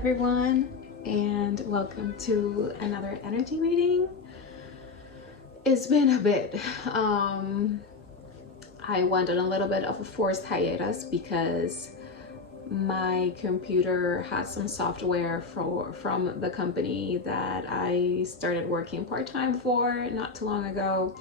everyone, and welcome to another energy reading. It's been a bit. I went on a little bit of a forced hiatus because my computer has some software from the company that I started working part-time for not too long ago,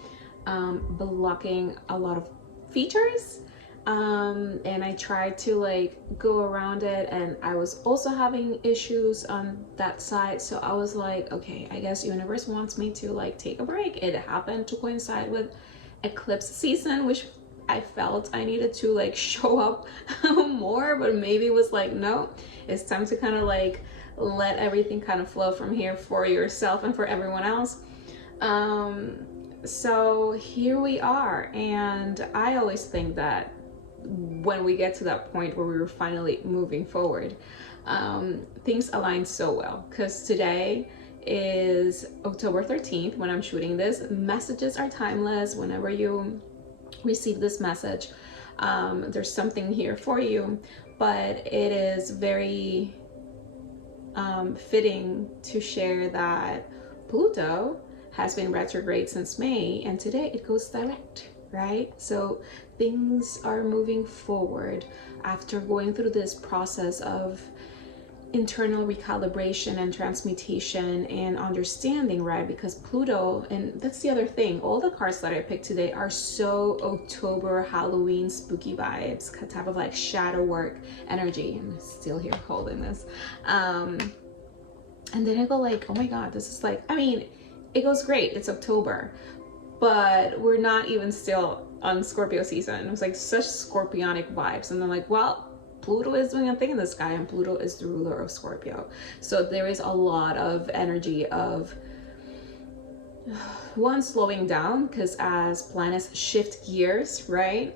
blocking a lot of features. And I tried to go around it, and I was also having issues on that side. So I was like, okay, I guess universe wants me to take a break. It happened to coincide with eclipse season, which I felt I needed to show up more, but maybe it was like, no, it's time to kind of let everything kind of flow from here for yourself and for everyone else. So here we are, and I always think that when we get to that point where we were finally moving forward, things align so well, because today is October 13th when I'm shooting this. Messages are timeless. Whenever you receive this message, there's something here for you, but it is very fitting to share that Pluto has been retrograde since May, and today it goes direct, right? So things are moving forward after going through this process of internal recalibration and transmutation and understanding, right? Because Pluto, and that's the other thing, all the cards that I picked today are so October, Halloween, spooky vibes, type of shadow work energy. I'm still here holding this. And then I go oh my God, this is it goes great. It's October, but we're not even still on Scorpio season. It was such scorpionic vibes. And then well, Pluto is doing a thing in the sky, and Pluto is the ruler of Scorpio. So there is a lot of energy of one, slowing down, because as planets shift gears, right?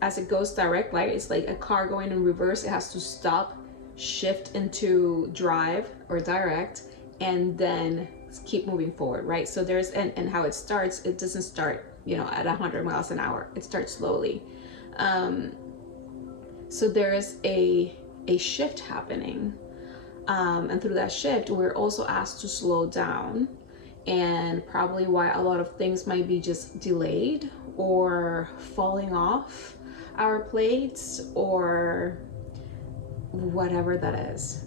As it goes direct, it's like a car going in reverse. It has to stop, shift into drive or direct, and then keep moving forward, right? So there's and how it starts, it doesn't start at 100 miles an hour. It starts slowly. So there is a shift happening, and through that shift we're also asked to slow down, and probably why a lot of things might be just delayed or falling off our plates or whatever that is.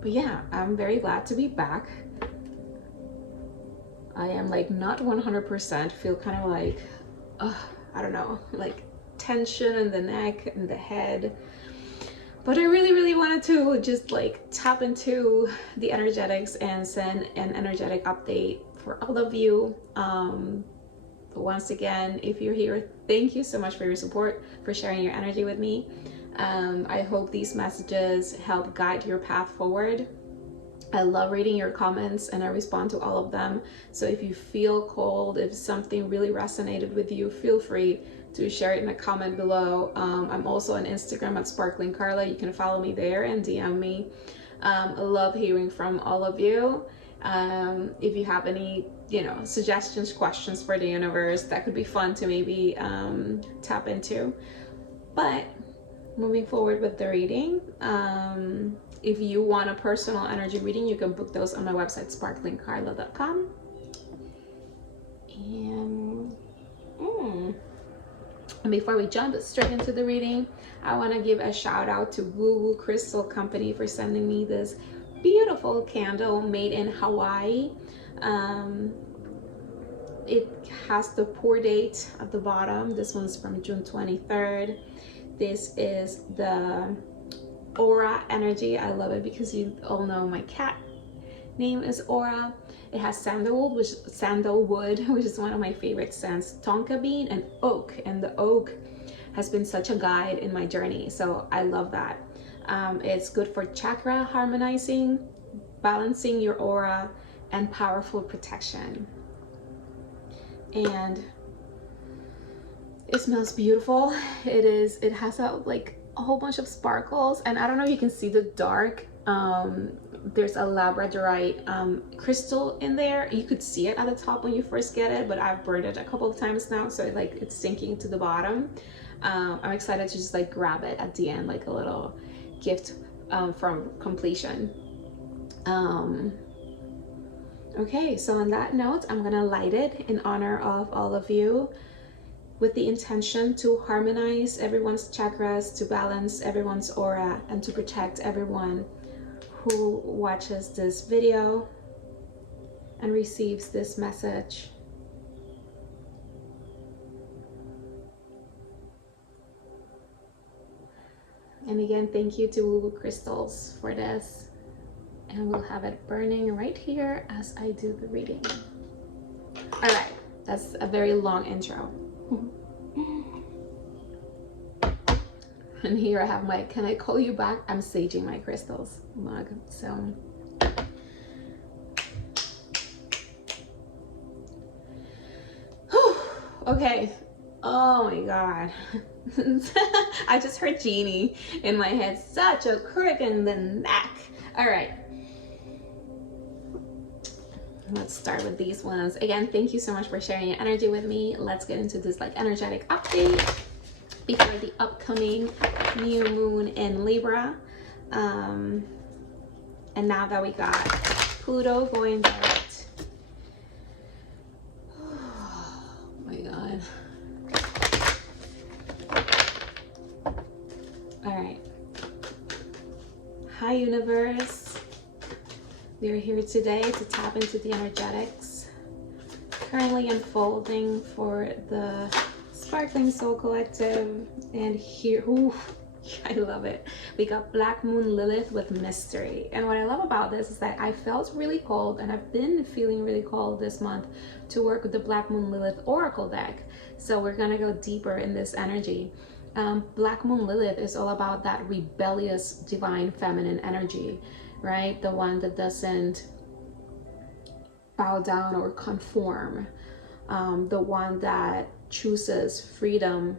But yeah, I'm very glad to be back. I am not 100%, feel kind of I don't know, tension in the neck and the head. But I really wanted to just tap into the energetics and send an energetic update for all of you. Once again, if you're here, thank you so much for your support, for sharing your energy with me. I hope these messages help guide your path forward. I love reading your comments, and I respond to all of them. So if you feel called, if something really resonated with you, feel free to share it in a comment below. I'm also on Instagram at Sparkling Carla. You can follow me there and DM me. I love hearing from all of you. If you have any suggestions, questions for the universe, that could be fun to maybe tap into. But moving forward with the reading, if you want a personal energy reading, you can book those on my website, sparklingcarla.com. And before we jump straight into the reading, I want to give a shout out to Woo Woo Crystal Company for sending me this beautiful candle made in Hawaii. It has the pour date at the bottom. This one's from June 23rd. This is the Aura energy. I love it because you all know my cat name is Aura. It has sandalwood, which is one of my favorite scents, tonka bean, and oak. And the oak has been such a guide in my journey, so I love that. It's good for chakra harmonizing, balancing your aura, and powerful protection. And it smells beautiful. It has a whole bunch of sparkles, and I don't know if you can see the dark. There's a labradorite crystal in there. You could see it at the top when you first get it, but I've burned it a couple of times now, so it's sinking to the bottom. I'm excited to just like grab it at the end, like a little gift from completion. Okay, so on that note, I'm gonna light it in honor of all of you, with the intention to harmonize everyone's chakras, to balance everyone's aura, and to protect everyone who watches this video and receives this message. And again, thank you to Woo Woo Crystals for this. And we'll have it burning right here as I do the reading. All right, that's a very long intro. And here I have my "Can I call you back?" I'm saging my crystals mug. So okay. Oh my god. I just heard Genie in my head. Such a crick in the neck. All right, let's start with these ones. Again, thank you so much for sharing your energy with me. Let's get into this like energetic update before the upcoming new moon in Libra. And now that we got Pluto going direct. Oh my god. All right. Hi, universe. We're here today to tap into the energetics currently unfolding for the Sparkling Soul Collective. And here, ooh, I love it. We got Black Moon Lilith with Mystery. And what I love about this is that I felt really called, and I've been feeling really called this month to work with the Black Moon Lilith Oracle deck. So we're gonna go deeper in this energy. Black Moon Lilith is all about that rebellious divine feminine energy, right? The one that doesn't bow down or conform, the one that chooses freedom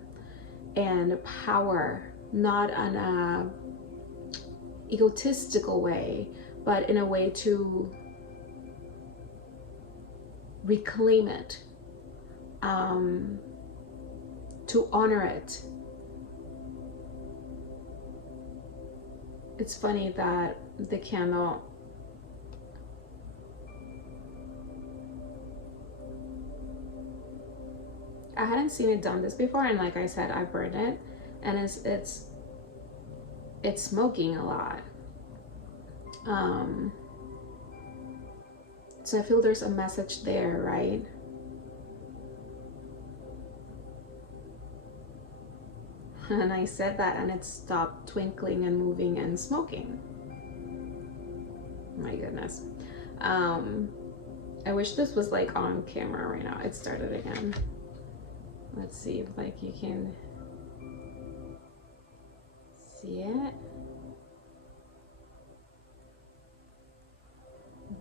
and power, not in a egotistical way, but in a way to reclaim it, to honor it. It's funny that the candle, I hadn't seen it done this before, and like I said, I burned it, and it's smoking a lot. So I feel there's a message there, right? And I said that and it stopped twinkling and moving and smoking. My goodness. I wish this was like on camera right now. It started again. Let's see if like you can see it.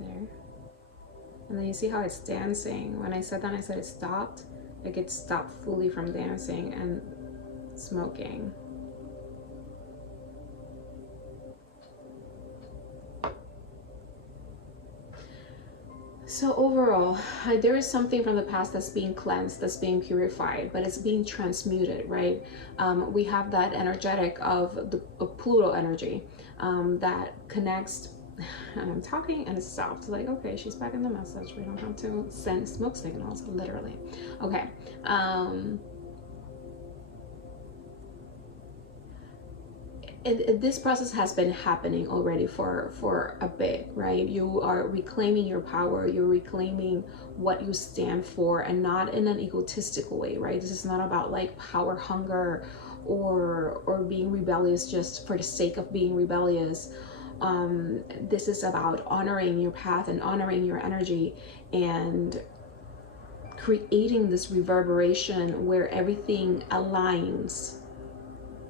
There. And then you see how it's dancing. When I said that, I said it stopped. Like it stopped fully from dancing and smoking. So overall, there is something from the past that's being cleansed, that's being purified, but it's being transmuted, right? We have that energetic of Pluto energy that connects, and I'm talking and it stopped. Like, okay, she's back in the message. We don't have to send smoke signals, literally. Okay. This process has been happening already for a bit, right? You are reclaiming your power, you're reclaiming what you stand for, and not in an egotistical way, right? This is not about like power hunger or being rebellious just for the sake of being rebellious. This is about honoring your path and honoring your energy and creating this reverberation where everything aligns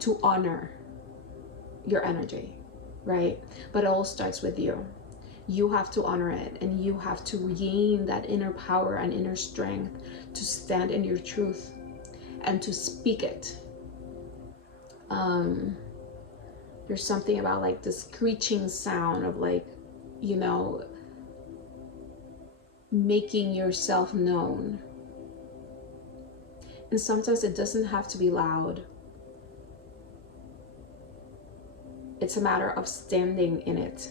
to honor your energy, right? But it all starts with you. You have to honor it, and you have to regain that inner power and inner strength to stand in your truth and to speak it. There's something about like the screeching sound of like, you know, making yourself known. And sometimes it doesn't have to be loud. It's a matter of standing in it,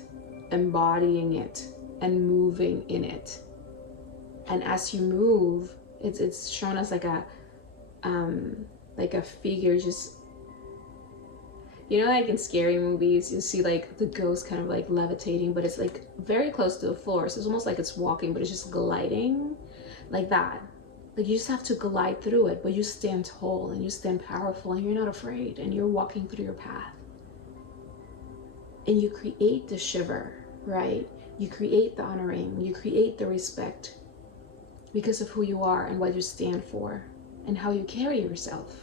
embodying it, and moving in it. And as you move, it's shown as like a figure, just, you know, like in scary movies, you see like the ghost kind of like levitating, but it's like very close to the floor. So it's almost like it's walking, but it's just gliding like that. Like you just have to glide through it, but you stand tall and you stand powerful and you're not afraid and you're walking through your path. And you create the shiver, right? You create the honoring, you create the respect because of who you are and what you stand for and how you carry yourself,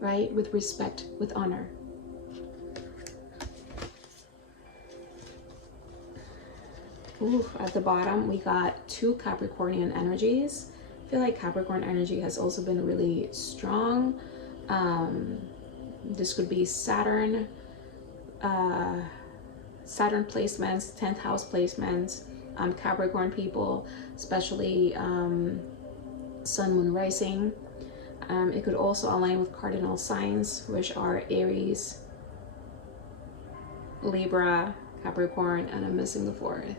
right? With respect, with honor. Ooh, at the bottom, we got 2 Capricornian energies. I feel like Capricorn energy has also been really strong. This could be Saturn, Saturn placements, 10th house placements, Capricorn people, especially Sun, Moon, Rising. It could also align with cardinal signs, which are Aries, Libra, Capricorn, and I'm missing the 4th.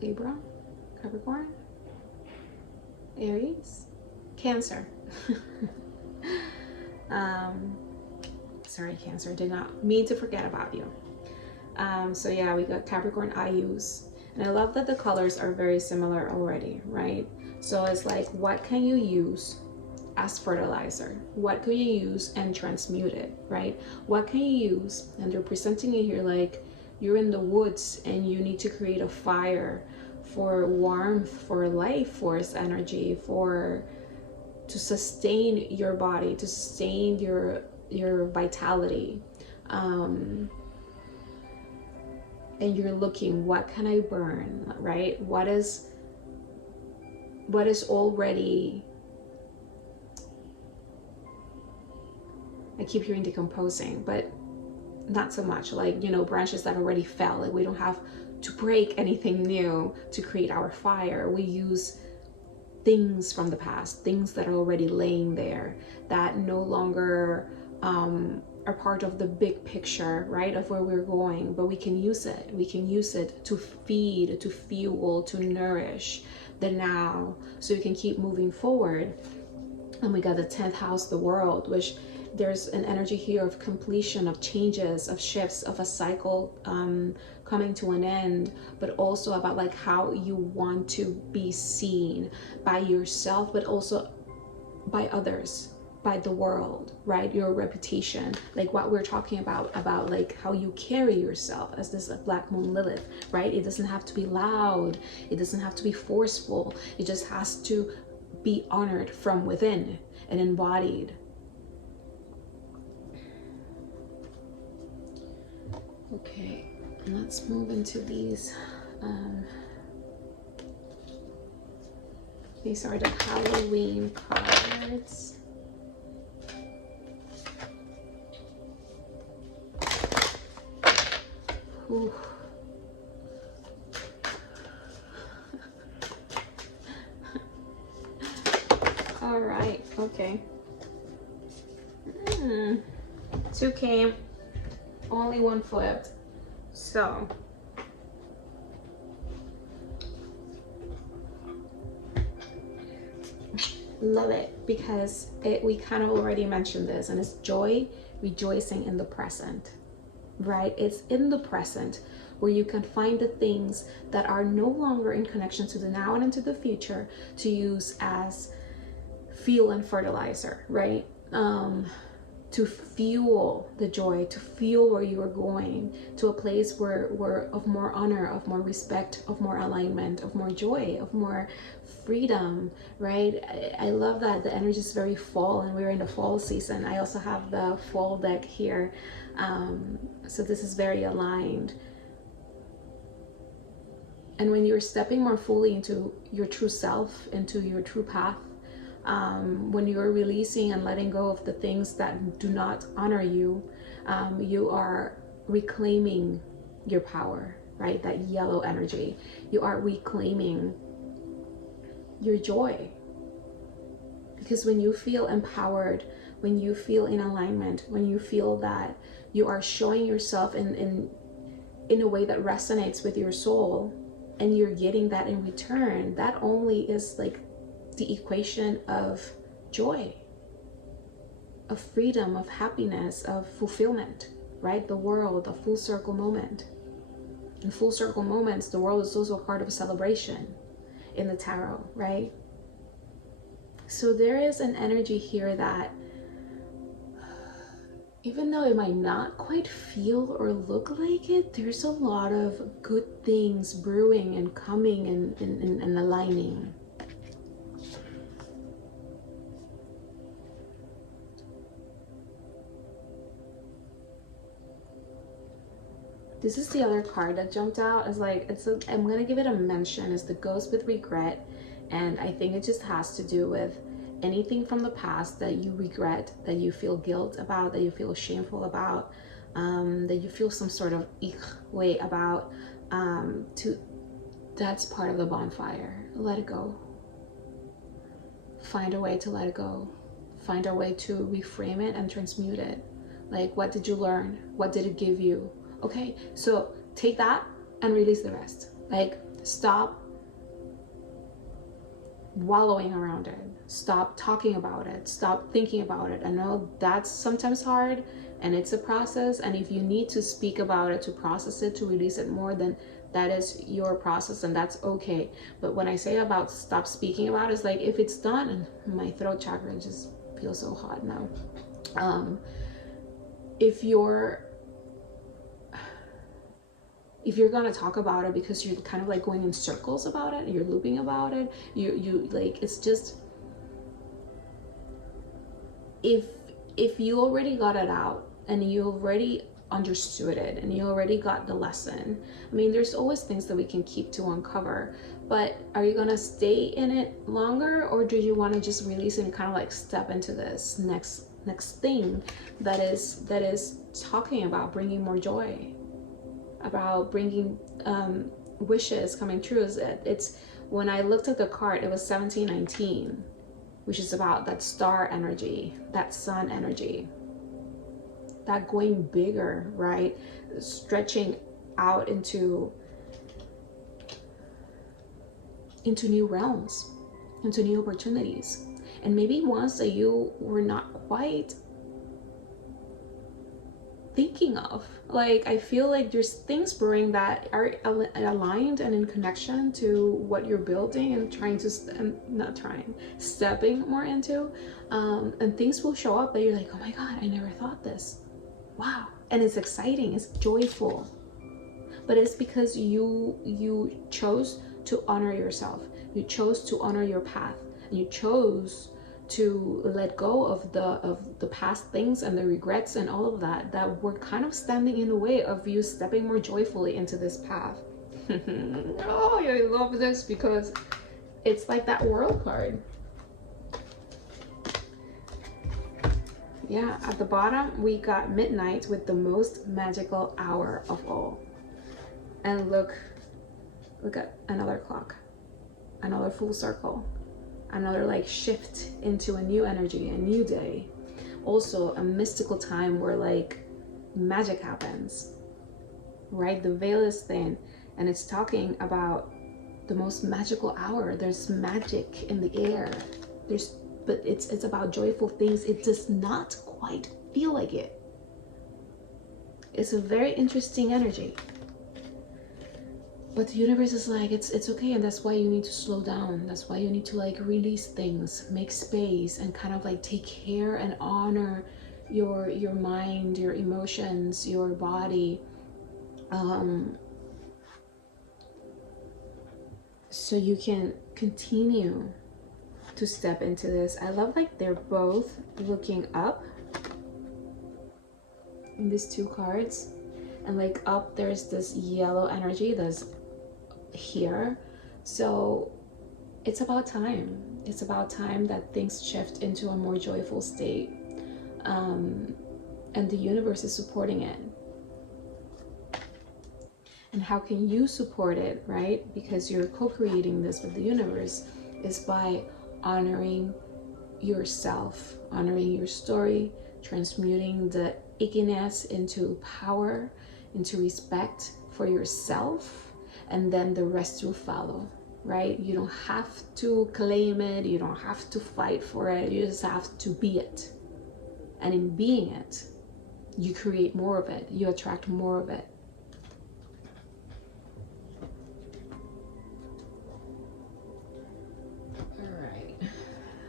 Libra, Capricorn, Aries, Cancer. Sorry, Cancer, did not mean to forget about you. So yeah, we got Capricorn IUs. And I love that the colors are very similar already, right? So it's like, what can you use as fertilizer? What can you use and transmute it, right? What can you use? And they're presenting it here like you're in the woods and you need to create a fire for warmth, for life force energy, to sustain your body, to sustain your vitality. And you're looking, what can I burn, right? What is already, I keep hearing decomposing, but not so much, like, you know, branches that already fell. Like, we don't have to break anything new to create our fire. We use things from the past, things that are already laying there, that no longer are part of the big picture, right, of where we're going, but we can use it. We can use it to feed, to fuel, to nourish the now, so you can keep moving forward. And we got the 10th house, the world, which there's an energy here of completion, of changes, of shifts, of a cycle coming to an end, but also about like how you want to be seen by yourself, but also by others, by the world, right? Your reputation, like what we're talking about like how you carry yourself as this Black Moon Lilith, right? It doesn't have to be loud, it doesn't have to be forceful, it just has to be honored from within and embodied. Okay, let's move into these. These are the Halloween cards. Ooh. All right, okay. 2 came, only 1 flipped. So love it, because we kind of already mentioned this, and it's joy, rejoicing in the present, right? It's in the present where you can find the things that are no longer in connection to the now and into the future to use as fuel and fertilizer, right? To fuel the joy, to fuel where you are going, to a place where of more honor, of more respect, of more alignment, of more joy, of more freedom, right? I love that the energy is very fall, and we're in the fall season. I also have the fall deck here, so this is very aligned. And when you're stepping more fully into your true self, into your true path, when you're releasing and letting go of the things that do not honor you, you are reclaiming your power, right? That yellow energy. You are reclaiming your joy. Because when you feel empowered, when you feel in alignment, when you feel that you are showing yourself in a way that resonates with your soul, and you're getting that in return, that only is like the equation of joy, of freedom, of happiness, of fulfillment, right? The world, a full circle moment. In full circle moments, the world is also part of a celebration in the tarot, right? So there is an energy here that, even though it might not quite feel or look like it, there's a lot of good things brewing and coming and aligning. This is the other card that jumped out. It's like, I'm gonna give it a mention. It's the Ghost with Regret. And I think it just has to do with anything from the past that you regret, that you feel guilt about, that you feel shameful about, that you feel some sort of way about. That's part of the bonfire. Let it go. Find a way to let it go. Find a way to reframe it and transmute it. Like, what did you learn? What did it give you? Okay, so take that and release the rest. Like, stop wallowing around it. Stop talking about it. Stop thinking about it. I know that's sometimes hard and it's a process. And if you need to speak about it, to process it, to release it more, then that is your process and that's okay. But when I say about stop speaking about it, it's like, if it's done, and my throat chakra just feels so hot now. If you're gonna talk about it because you're kind of like going in circles about it, you're looping about it, you like, it's just, if you already got it out and you already understood it and you already got the lesson, I mean, there's always things that we can keep to uncover, but are you gonna stay in it longer, or do you want to just release it and kind of like step into this next thing that is talking about bringing more joy, about bringing wishes coming true? It's when I looked at the card, it was 1719, which is about that star energy, that sun energy, that going bigger, right? Stretching out into new realms, into new opportunities. And maybe ones that you were not quite thinking of. Like, I feel like there's things brewing that are aligned and in connection to what you're building and stepping more into, and things will show up that you're like, oh my god, I never thought this. Wow. And it's exciting, it's joyful, but it's because you chose to honor yourself, you chose to honor your path, and you chose to let go of the past things and the regrets and all of that were kind of standing in the way of you stepping more joyfully into this path. Oh, I love this because it's like that World card. Yeah, at the bottom we got midnight with the most magical hour of all. And look at another clock, another full circle, another like shift into a new energy, a new day. Also a mystical time where like magic happens, right? The veil is thin and it's talking about the most magical hour. There's magic in the air. But it's about joyful things. It does not quite feel like it. It's a very interesting energy. But the universe is like, it's okay, and that's why you need to slow down. That's why you need to like release things, make space, and kind of like take care and honor your mind, your emotions, your body. So you can continue to step into this. I love like they're both looking up in these two cards, and like up there's this yellow energy that's here. So it's about time. It's about time that things shift into a more joyful state, and the universe is supporting it. And how can you support it, right? Because you're co-creating this with the universe, is by honoring yourself, honoring your story, transmuting the ickiness into power, into respect for yourself, and then the rest will follow, right? You don't have to claim it, you don't have to fight for it, you just have to be it. And in being it, you create more of it, you attract more of it.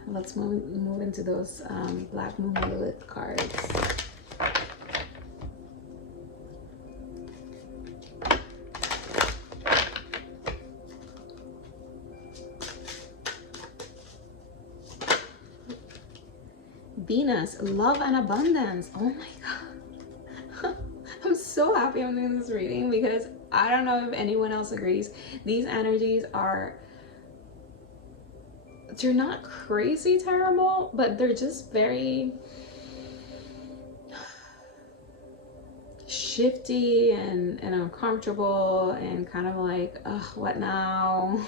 Let's move into those Black Moon Lilith cards. Venus, love and abundance. Oh my God. I'm so happy I'm doing this reading because I don't know if anyone else agrees. These energies are, they're not crazy terrible, but they're just very shifty and uncomfortable and kind of like, ugh, what now?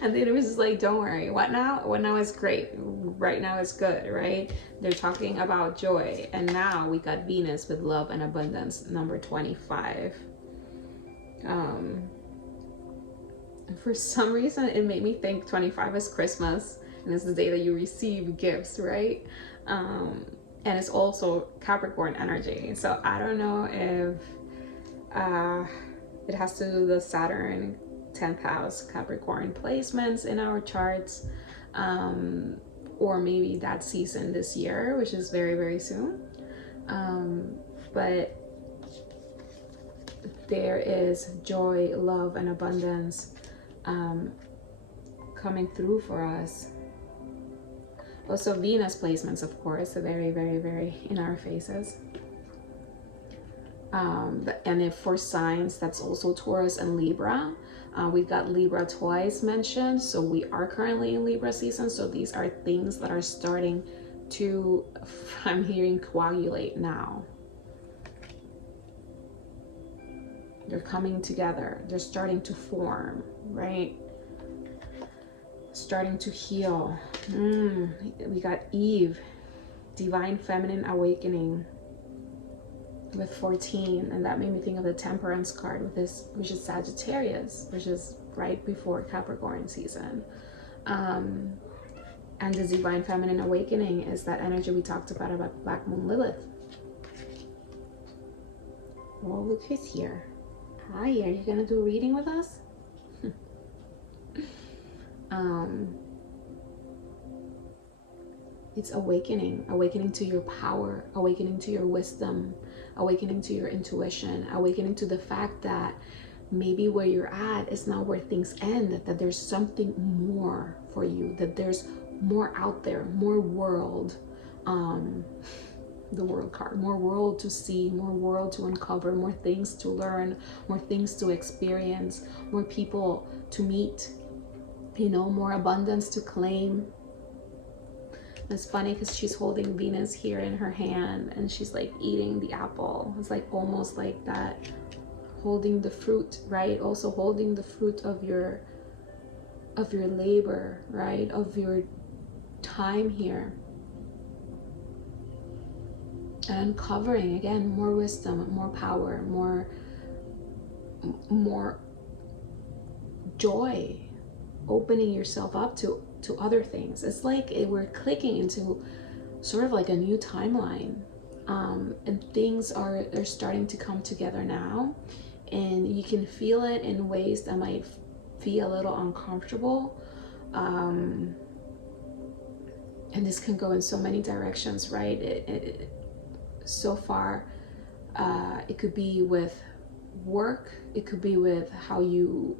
And the universe is like, don't worry, what now? What now is great. Right now is good, right? They're talking about joy. And now we got Venus with love and abundance, number 25. For some reason, it made me think 25 is Christmas, and it's the day that you receive gifts, right? And it's also Capricorn energy. So I don't know if it has to do with the Saturn 10th house Capricorn placements in our charts, or maybe that season this year, which is very, very soon. But there is joy, love, and abundance coming through for us. Also Venus placements, of course, are very, very, very in our faces. And if for signs, that's also Taurus and Libra. We've got Libra twice mentioned, so we are currently in Libra season. So these are things that are starting to, I'm hearing, coagulate now. They're coming together. They're starting to form, right? Starting to heal. We got Eve, Divine Feminine Awakening with 14, and that made me think of the Temperance card with this, which is Sagittarius, which is right before Capricorn season. And the Divine Feminine Awakening is that energy we talked about Black Moon Lilith. Oh, look who's here. Hi, are you gonna do a reading with us? It's awakening to your power, awakening to your wisdom, awakening to your intuition, awakening to the fact that maybe where you're at is not where things end, that there's something more for you, that there's more out there, more world. The world card, more world to see, more world to uncover, more things to learn, more things to experience, more people to meet, you know, more abundance to claim. It's funny because she's holding Venus here in her hand and she's like eating the apple. It's like almost like that, holding the fruit, right? Also holding the fruit of your labor, right? Of your time here. And uncovering again more wisdom, more power, more joy, opening yourself up to other things. It's like we're clicking into sort of like a new timeline, and things are starting to come together now, and you can feel it in ways that might feel a little uncomfortable, and this can go in so many directions, right? So far, it could be with work, it could be with how you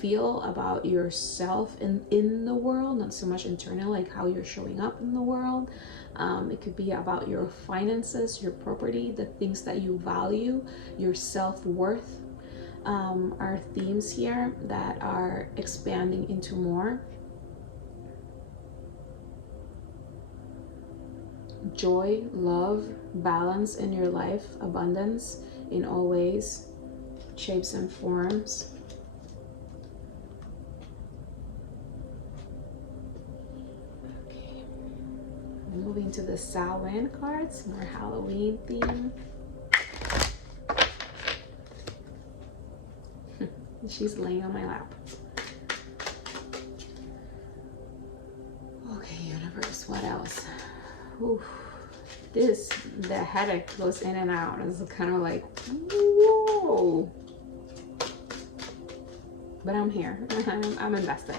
feel about yourself in the world, not so much internal, like how you're showing up in the world. It could be about your finances, your property, the things that you value, your self-worth. Are themes here that are expanding into more. Joy, love, balance in your life, abundance in all ways, shapes and forms. moving to the Samhain cards, more Halloween theme. She's laying on my lap. Okay, universe, what else? Ooh, the headache goes in and out. It's kind of like, whoa. But I'm here. I'm invested.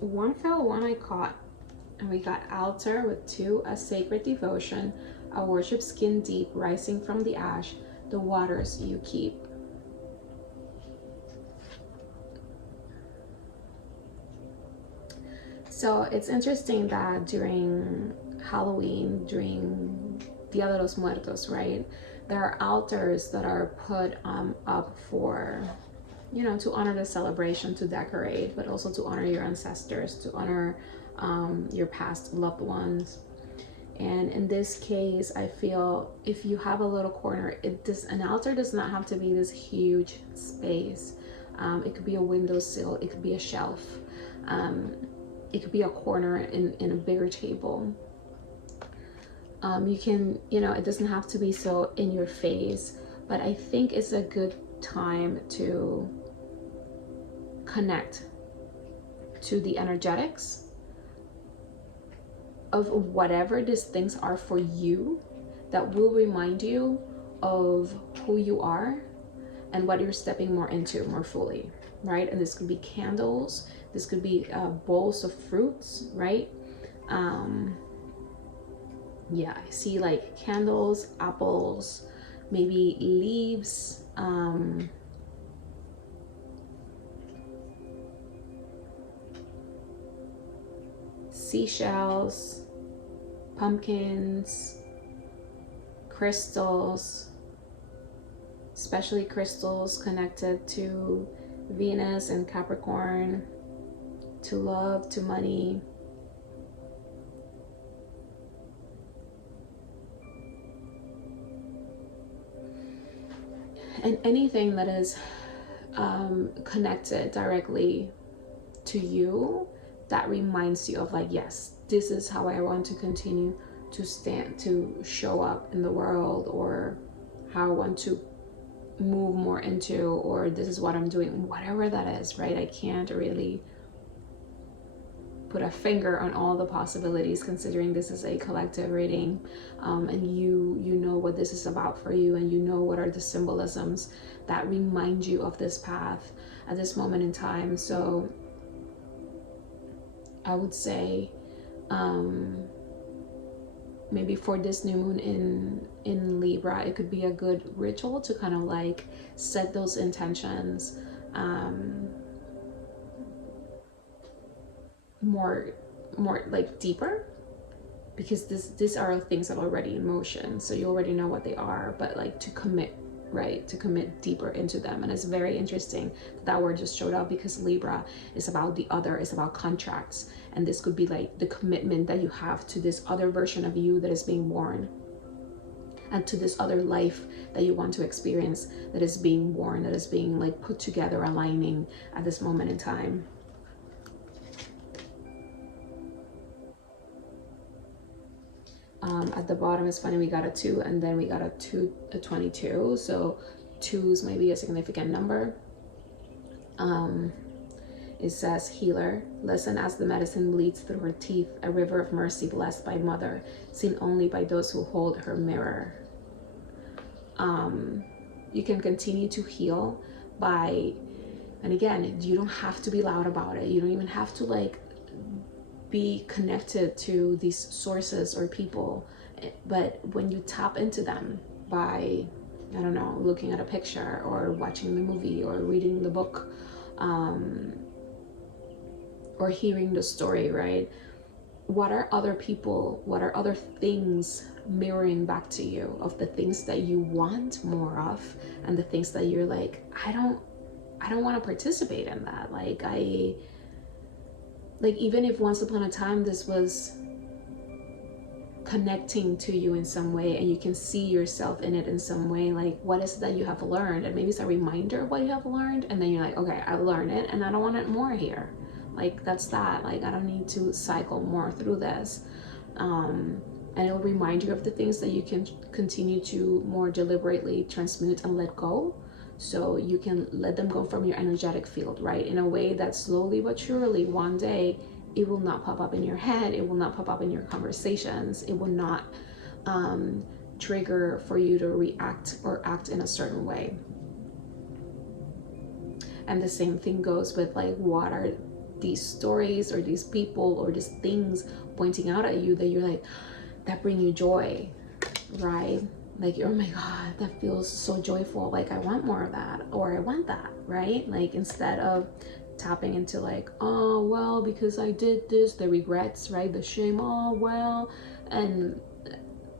One fell, one I caught. And we got altar with 2, a sacred devotion, a worship skin deep, rising from the ash, the waters you keep. So it's interesting that during Halloween, during Dia de los Muertos, right, there are altars that are put up for, you know, to honor the celebration, to decorate, but also to honor your ancestors, to honor your past loved ones. And in this case, I feel if you have a little corner, an altar does not have to be this huge space. It could be a windowsill, it could be a shelf, it could be a corner in a bigger table. You can, you know, it doesn't have to be so in your face, but I think it's a good time to connect to the energetics of whatever these things are for you that will remind you of who you are and what you're stepping more into more fully, right? And this could be candles, this could be bowls of fruits, right? Yeah, I see like candles, apples, maybe leaves, seashells, pumpkins, crystals, especially crystals connected to Venus and Capricorn, to love, to money. And anything that is connected directly to you, that reminds you of like, yes, this is how I want to continue to stand, to show up in the world, or how I want to move more into, or this is what I'm doing, whatever that is, right? I can't really put a finger on all the possibilities, considering this is a collective reading, and you know what this is about for you, and you know what are the symbolisms that remind you of this path at this moment in time. So I would say maybe for this new moon in Libra, it could be a good ritual to kind of like set those intentions more like deeper, because these are things that are already in motion, so you already know what they are, but like to commit, right, to commit deeper into them. And it's very interesting that word just showed up, because Libra is about the other, it's about contracts, and this could be like the commitment that you have to this other version of you that is being born, and to this other life that you want to experience that is being born, that is being like put together, aligning at this moment in time. At the bottom, it's funny, we got a 2 and then we got a 22, so 2s might be a significant number. It says, healer, listen as the medicine bleeds through her teeth, a river of mercy blessed by mother, seen only by those who hold her mirror. You can continue to heal by, and again, you don't have to be loud about it, you don't even have to like be connected to these sources or people, but when you tap into them by, I don't know, looking at a picture or watching the movie or reading the book, or hearing the story, right? What are other people, what are other things mirroring back to you of the things that you want more of, and the things that you're like, I don't want to participate in that. Like even if once upon a time this was connecting to you in some way and you can see yourself in it in some way, like what is it that you have learned? And maybe it's a reminder of what you have learned, and then you're like, okay, I've learned it and I don't want it more here. like that's that. Like I don't need to cycle more through this. And it'll remind you of the things that you can continue to more deliberately transmute and let go, so you can let them go from your energetic field, right? In a way that slowly but surely one day it will not pop up in your head, it will not pop up in your conversations, it will not trigger for you to react or act in a certain way. And the same thing goes with like, what are these stories or these people or these things pointing out at you that you're like, that bring you joy, right? Like, oh my God, that feels so joyful. Like I want more of that, or I want that, right? Like instead of tapping into like, oh, well, because I did this, the regrets, right? The shame, oh, well, and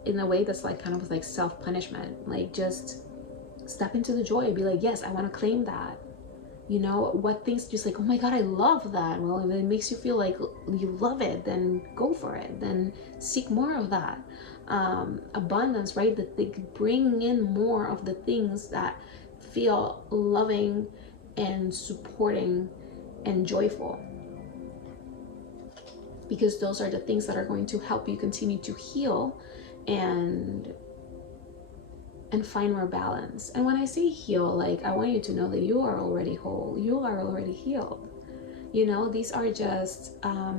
in a way that's like kind of like self-punishment. Like just step into the joy and be like, yes, I want to claim that. You know, what things just like, oh my God, I love that. Well, if it makes you feel like you love it, then go for it. Then seek more of that. Abundance, right? That they bring in more of the things that feel loving and supporting and joyful. Because those are the things that are going to help you continue to heal and find more balance. And when I say heal, like I want you to know that you are already whole, you are already healed. You know, these are just I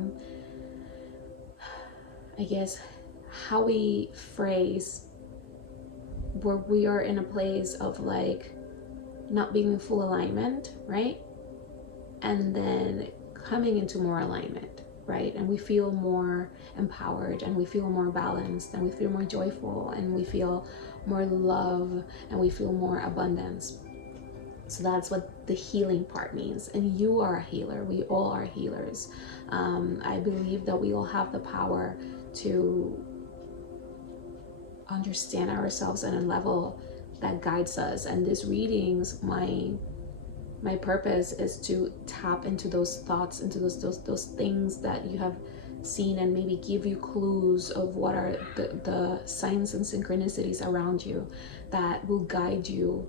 guess how we phrase where we are in a place of like not being in full alignment, right? And then coming into more alignment, right? And we feel more empowered, and we feel more balanced, and we feel more joyful, and we feel more love, and we feel more abundance. So that's what the healing part means. And you are a healer. We all are healers. I believe that we all have the power to understand ourselves at a level that guides us. And these readings, my purpose is to tap into those thoughts, into those things that you have seen, and maybe give you clues of what are the signs and synchronicities around you that will guide you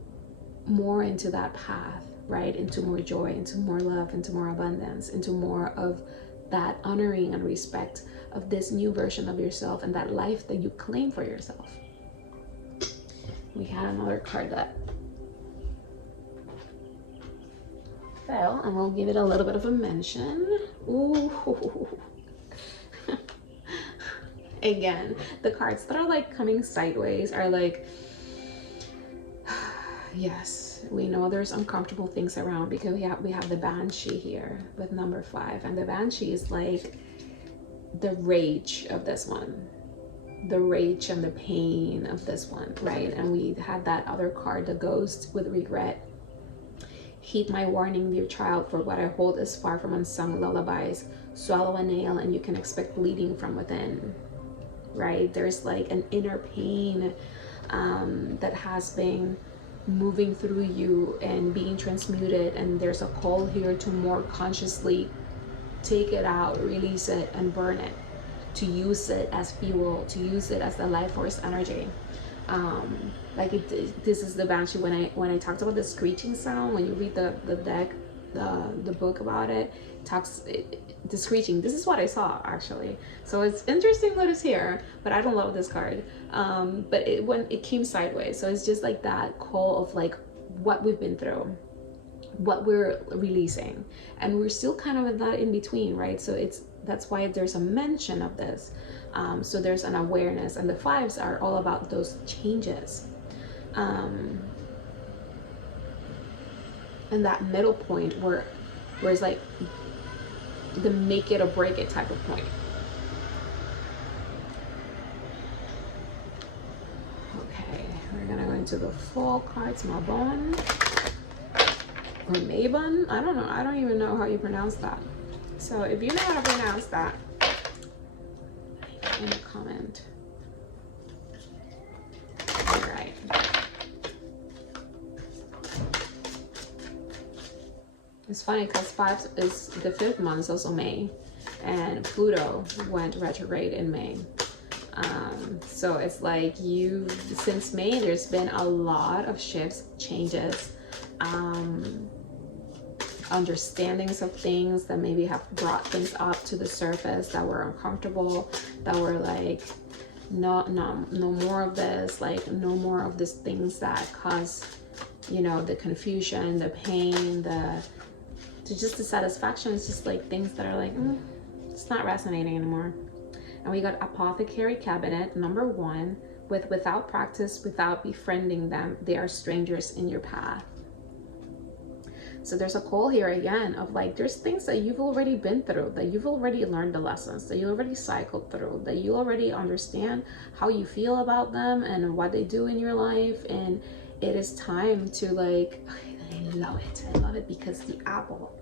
more into that path, right? Into more joy, into more love, into more abundance, into more of that honoring and respect of this new version of yourself and that life that you claim for yourself. We had another card that fell, and we'll give it a little bit of a mention. Ooh. Again, the cards that are like coming sideways are like, yes, we know there's uncomfortable things around, because we have the Banshee here with number 5, and the Banshee is like the rage of this one, the rage and the pain of this one, right? And we had that other card, the Ghost, with regret. Heed my warning, dear child, for what I hold is far from unsung lullabies. Swallow a nail and you can expect bleeding from within, right? There's like an inner pain that has been moving through you and being transmuted, and there's a call here to more consciously take it out, release it, and burn it, to use it as fuel, to use it as the life force energy. This is the Banshee. When I talked about the screeching sound, when you read the deck, the book about it, the screeching, this is what I saw actually. So it's interesting that it's here, but I don't love this card. But when it came sideways, so it's just like that call of like what we've been through, what we're releasing, and we're still kind of in that in between, right? So that's why there's a mention of this. So there's an awareness, and the 5s are all about those changes. And that middle point where it's like the make it or break it type of point. Okay, we're gonna go into the full cards, Mabon or Mabon. I don't know. I don't even know how you pronounce that. So if you know how to pronounce that, in a comment. All right. It's funny because 5 is the 5th month, is also May, and Pluto went retrograde in May. So it's like since May, there's been a lot of shifts, changes, understandings of things that maybe have brought things up to the surface that were uncomfortable, that were like, no more of this, like no more of these things that cause, you know, the confusion, the pain, just the satisfaction. It's just like things that are like, it's not resonating anymore. And we got Apothecary Cabinet, number 1, without practice, without befriending them, they are strangers in your path. So there's a call here again of like, there's things that you've already been through, that you've already learned the lessons, that you already cycled through, that you already understand how you feel about them and what they do in your life. And it is time to like, I love it because the apple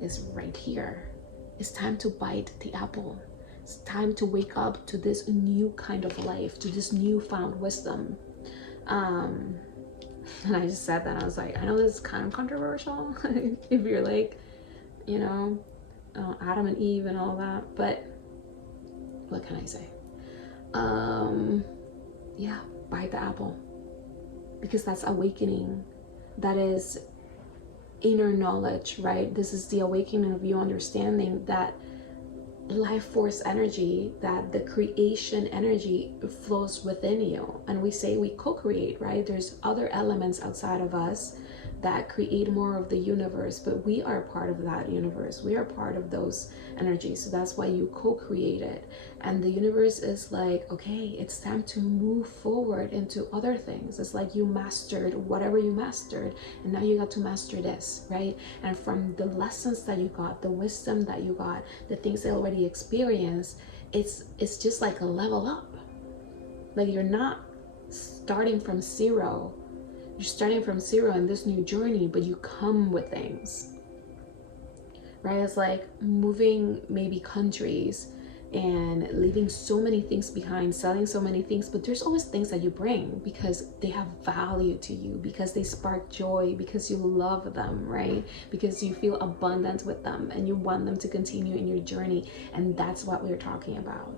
is right here. It's time to bite the apple. It's time to wake up to this new kind of life, to this newfound wisdom. And I just said that, I was like, I know this is kind of controversial if you're like, you know, Adam and Eve and all that, but what can I say? Yeah, bite the apple, because that's awakening. That is inner knowledge, right? This is the awakening of you understanding that life force energy, that the creation energy flows within you. And we say we co-create, right? There's other elements outside of us that create more of the universe, but we are part of that universe. We are part of those energies. So that's why you co-create it. And the universe is like, okay, it's time to move forward into other things. It's like you mastered whatever you mastered, and now you got to master this, right? And from the lessons that you got, the wisdom that you got, the things they already experienced, it's just like a level up. Like you're not starting from zero. You're starting from zero in this new journey, but you come with things, right? It's like moving maybe countries and leaving so many things behind, selling so many things, but there's always things that you bring because they have value to you, because they spark joy, because you love them, right? Because you feel abundant with them and you want them to continue in your journey. And that's what we're talking about.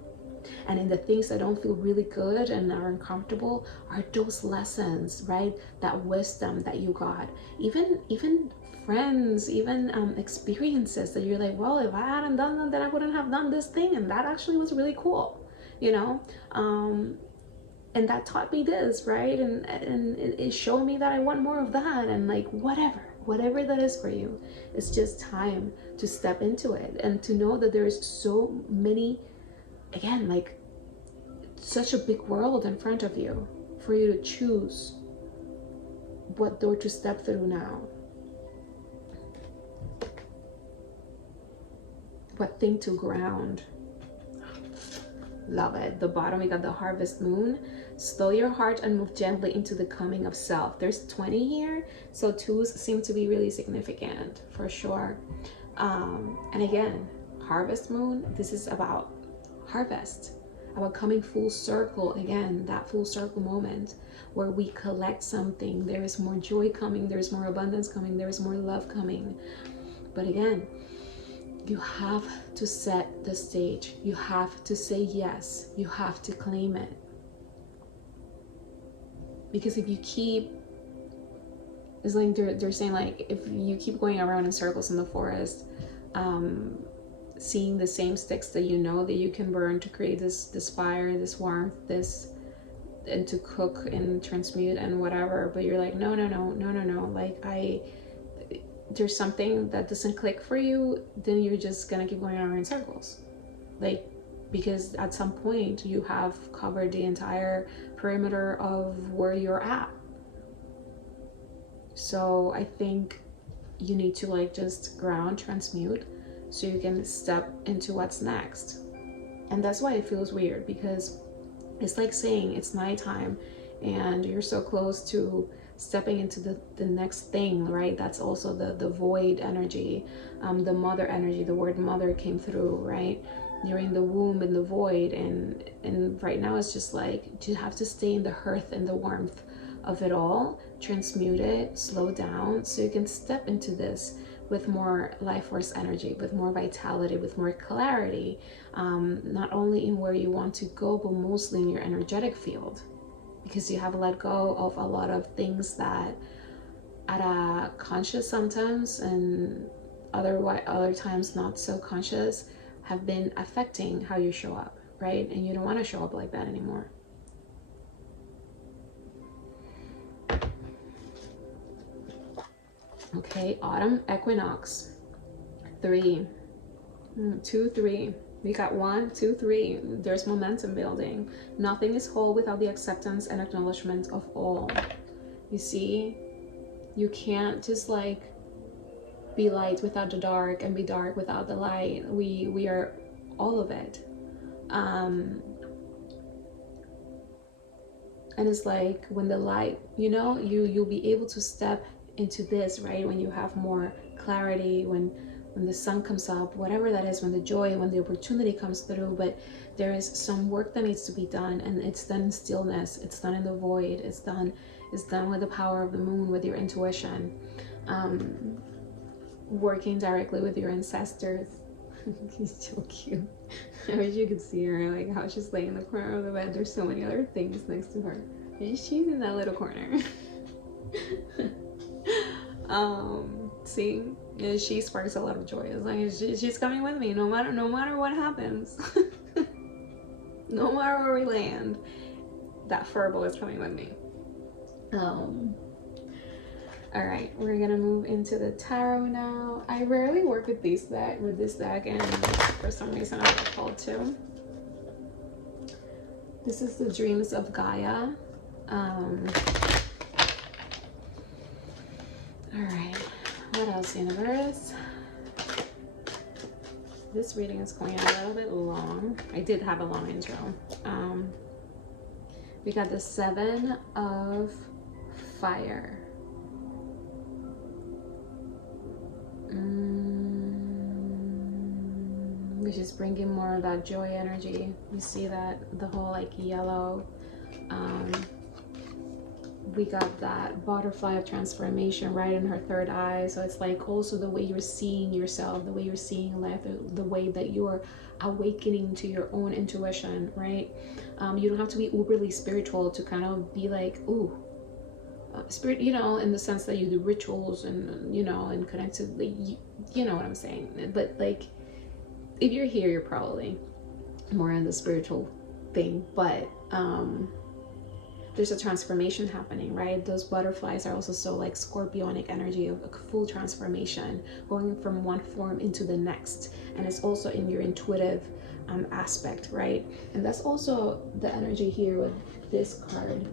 And in the things that don't feel really good and are uncomfortable are those lessons, right? That wisdom that you got, even friends, even experiences that you're like, well, if I hadn't done that, then I wouldn't have done this thing, and that actually was really cool, you know. And that taught me this, right? And it showed me that I want more of that, and like whatever that is for you, it's just time to step into it and to know that there's so many, again, like such a big world in front of you for you to choose what door to step through now, what thing to ground. Love it. The bottom, we got the Harvest Moon. Slow your heart and move gently into the coming of self. There's 20 here, so 2s seem to be really significant for sure. And again, Harvest Moon, this is about harvest, about coming full circle. Again, that full circle moment where we collect something. There is more joy coming, there's more abundance coming, there's more love coming. But again, you have to set the stage. You have to say yes. You have to claim it. Because if you keep, it's like they're saying, like, if you keep going around in circles in the forest, seeing the same sticks that you know that you can burn to create this fire, this warmth, and to cook and transmute and whatever, but you're like, no, like there's something that doesn't click for you, then you're just gonna keep going around in circles. Like, because at some point you have covered the entire perimeter of where you're at. So I think you need to like just ground, transmute, so you can step into what's next. And that's why it feels weird, because it's like saying it's nighttime and you're so close to stepping into the next thing, right? That's also the void energy, the mother energy. The word mother came through, right? You're in the womb, in the void, and right now it's just like you have to stay in the hearth and the warmth of it all, transmute it, slow down, so you can step into this with more life force energy, with more vitality, with more clarity, not only in where you want to go, but mostly in your energetic field, because you have let go of a lot of things that at a conscious sometimes, and other times not so conscious, have been affecting how you show up, right? And you don't want to show up like that anymore. Okay, autumn equinox. 3, 2, 3. We got 1, 2, 3. There's momentum building. Nothing is whole without the acceptance and acknowledgement of all. You see, you can't just like be light without the dark and be dark without the light. We are all of it. And it's like when the light, you know, you'll be able to step into this, right? When you have more clarity, when the sun comes up, whatever that is, when the joy, when the opportunity comes through. But there is some work that needs to be done, and it's done in stillness, it's done in the void, it's done with the power of the moon, with your intuition, working directly with your ancestors. He's so cute. I wish you could see her, like how she's laying in the corner of the bed. There's so many other things next to her, and she's in that little corner. See, yeah, she sparks a lot of joy. It's like she's coming with me no matter what happens. No matter where we land, that furball is coming with me. All right, we're gonna move into the tarot now. I rarely work with this deck, and for some reason I feel called to. This is the Dreams of Gaia. All right, what else, universe? This reading is going a little bit long. I did have a long intro. We got the 7 of Fire. Which is bringing more of that joy energy. You see that, the whole like yellow. We got that butterfly of transformation right in her third eye. So it's like also the way you're seeing yourself, the way you're seeing life, the way that you're awakening to your own intuition, right? You don't have to be uberly spiritual to kind of be like, ooh, spirit, you know, in the sense that you do rituals and, you know, and connect to, you know what I'm saying. But like, if you're here, you're probably more in the spiritual thing, but there's a transformation happening, right? Those butterflies are also so like scorpionic energy of a full transformation, going from one form into the next. And it's also in your intuitive aspect, right? And that's also the energy here with this card,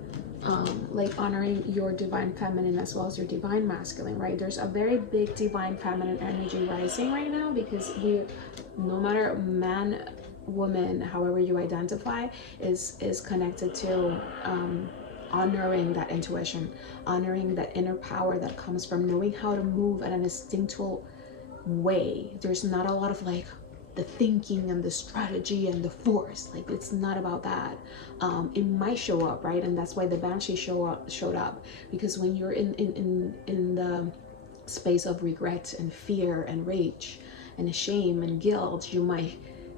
like honoring your divine feminine as well as your divine masculine, right? There's a very big divine feminine energy rising right now, because we, no matter man, woman, however you identify, is connected to honoring that intuition, honoring that inner power that comes from knowing how to move in an instinctual way. There's not a lot of like the thinking and the strategy and the force. Like, it's not about that. It might show up, right? And that's why the Banshee showed up, because when you're in the space of regret and fear and rage and shame and guilt, you might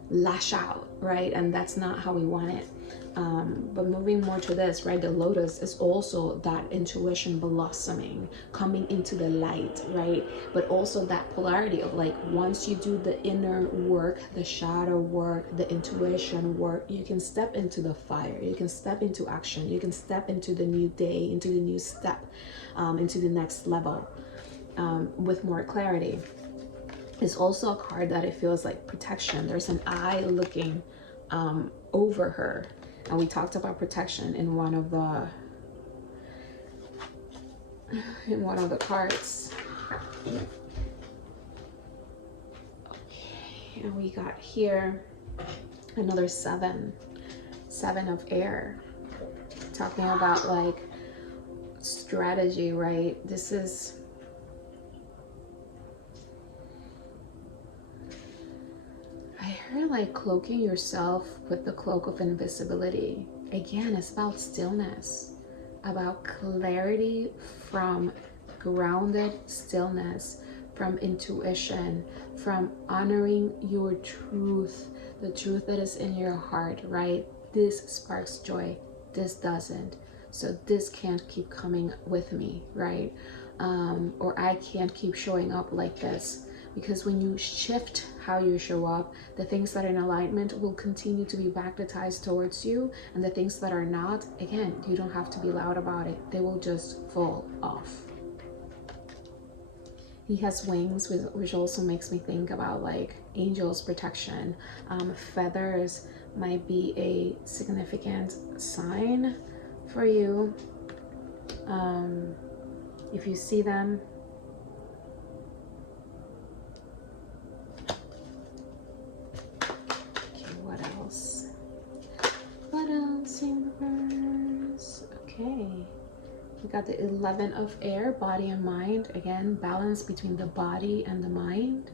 lash out, right? And that's not how we want it. But moving more to this, right? The lotus is also that intuition blossoming, coming into the light, right? But also that polarity of like, once you do the inner work, the shadow work, the intuition work, you can step into the fire, you can step into action, you can step into the new day, into the new step, into the next level, with more clarity. It's also a card that it feels like protection. There's an eye looking over her. And we talked about protection in one of the cards. Okay, and we got here another 7 of air, talking about like strategy, right? This is, like cloaking yourself with the cloak of invisibility. Again, it's about stillness, about clarity from grounded stillness, from intuition, from honoring your truth, the truth that is in your heart, right? This sparks joy, this doesn't. So this can't keep coming with me, right? or I can't keep showing up like this. Because when you shift how you show up, the things that are in alignment will continue to be magnetized towards you, and the things that are not, again, you don't have to be loud about it. They will just fall off. He has wings, which also makes me think about like angels' protection. Feathers might be a significant sign for you. If you see them, universe? Okay, we got the 11 of air, body and mind. Again, balance between the body and the mind.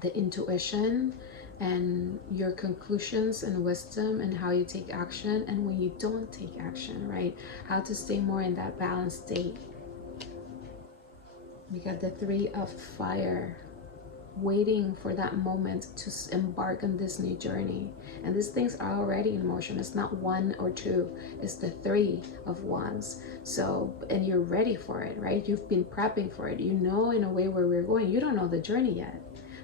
The intuition and your conclusions and wisdom, and how you take action and when you don't take action, right? How to stay more in that balanced state. We got the 3 of fire, waiting for that moment to embark on this new journey. And these things are already in motion. It's not 1 or 2, it's the 3 of wands. So, and you're ready for it, right? You've been prepping for it. You know, in a way, where we're going. You don't know the journey yet,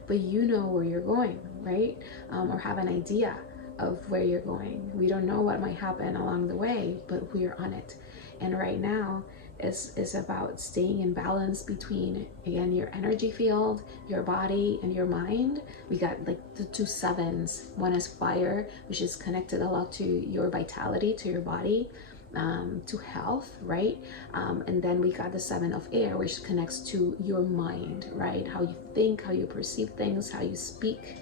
but you know where you're going, right? Or have an idea of where you're going. We don't know what might happen along the way, but we're on it. And right now, is about staying in balance between, again, your energy field, your body, and your mind. We got like the 2 sevens. One is fire, which is connected a lot to your vitality, to your body, to health, right? And then we got the 7 of air, which connects to your mind, right? How you think, how you perceive things, how you speak,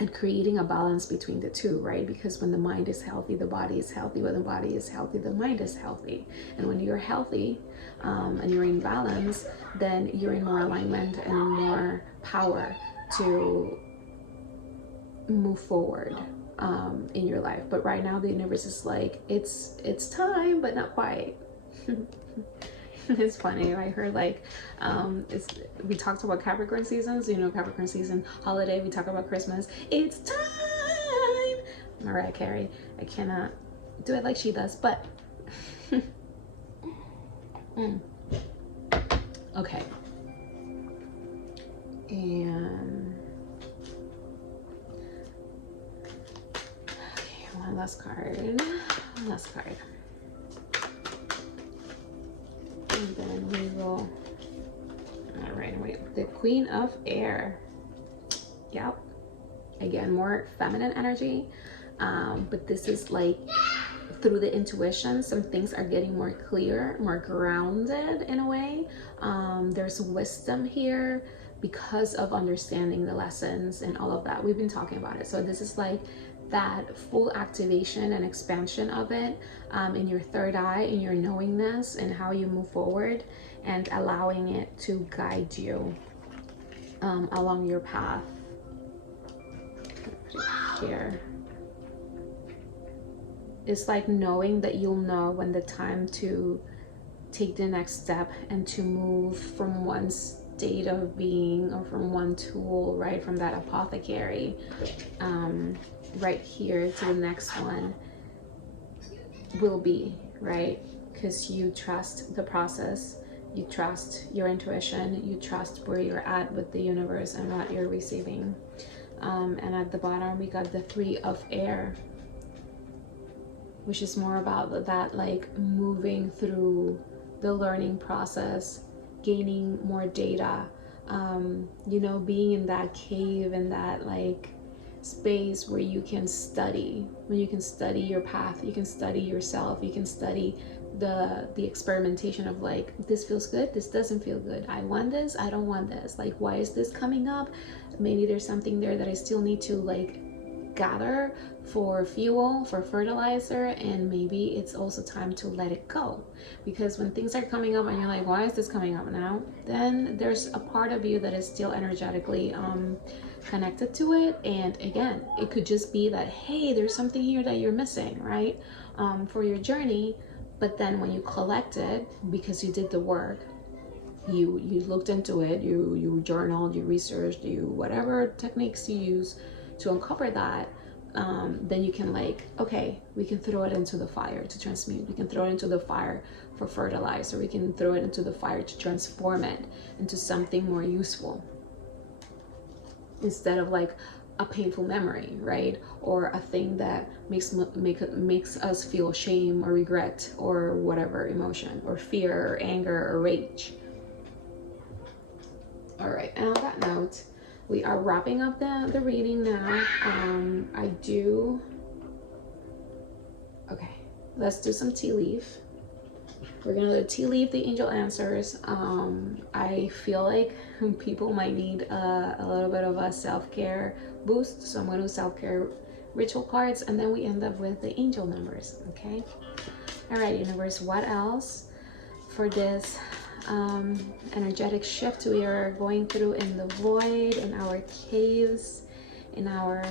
and creating a balance between the two, right? Because when the mind is healthy, the body is healthy. When the body is healthy, the mind is healthy. And when you're healthy, and you're in balance, then you're in more alignment and in more power to move forward in your life. But right now, the universe is like, it's time, but not quite. It's funny. I heard like we talked about Capricorn seasons. You know, Capricorn season, holiday. We talk about Christmas. It's time. Mariah Carey. I cannot do it like she does, but okay. And okay, one last card. One last card. And then we will, all right, wait, the Queen of Air. Yep. Again, more feminine energy. But this is like through the intuition, some things are getting more clear, more grounded in a way. There's wisdom here because of understanding the lessons and all of that. We've been talking about it. So this is like that full activation and expansion of it in your third eye, in your knowingness, and how you move forward, and allowing it to guide you along your path. Here, it's like knowing that you'll know when the time to take the next step and to move from one state of being, or from one tool, right, from that apothecary, right here to the next one will be, right? Because you trust the process, you trust your intuition, you trust where you're at with the universe and what you're receiving. And at the bottom we got the 3 of air, which is more about that like moving through the learning process, gaining more data, you know, being in that cave, in that like space where you can study, when you can study your path, you can study yourself, you can study the experimentation of like, this feels good, this doesn't feel good, I want this, I don't want this, like why is this coming up? Maybe there's something there that I still need to like gather for fuel, for fertilizer, and maybe it's also time to let it go. Because when things are coming up and you're like, why is this coming up now? Then there's a part of you that is still energetically connected to it. And again, it could just be that, hey, there's something here that you're missing, right, for your journey. But then when you collect it, because you did the work, you looked into it, you journaled, you researched, you whatever techniques you use to uncover that, then you can like, okay, we can throw it into the fire to transmute. We can throw it into the fire for fertilizer. We can throw it into the fire to transform it into something more useful, instead of like a painful memory, right? Or a thing that makes us feel shame or regret or whatever emotion, or fear or anger or rage. All right, and on that note, we are wrapping up the reading now. Okay, let's do some tea leaf. We're gonna do tea leaf, the angel answers. I feel like people might need a little bit of a self-care boost, so I'm gonna do self-care ritual cards, and then we end up with the angel numbers. Okay. All right, universe, what else for this energetic shift we are going through in the void, in our caves, in our,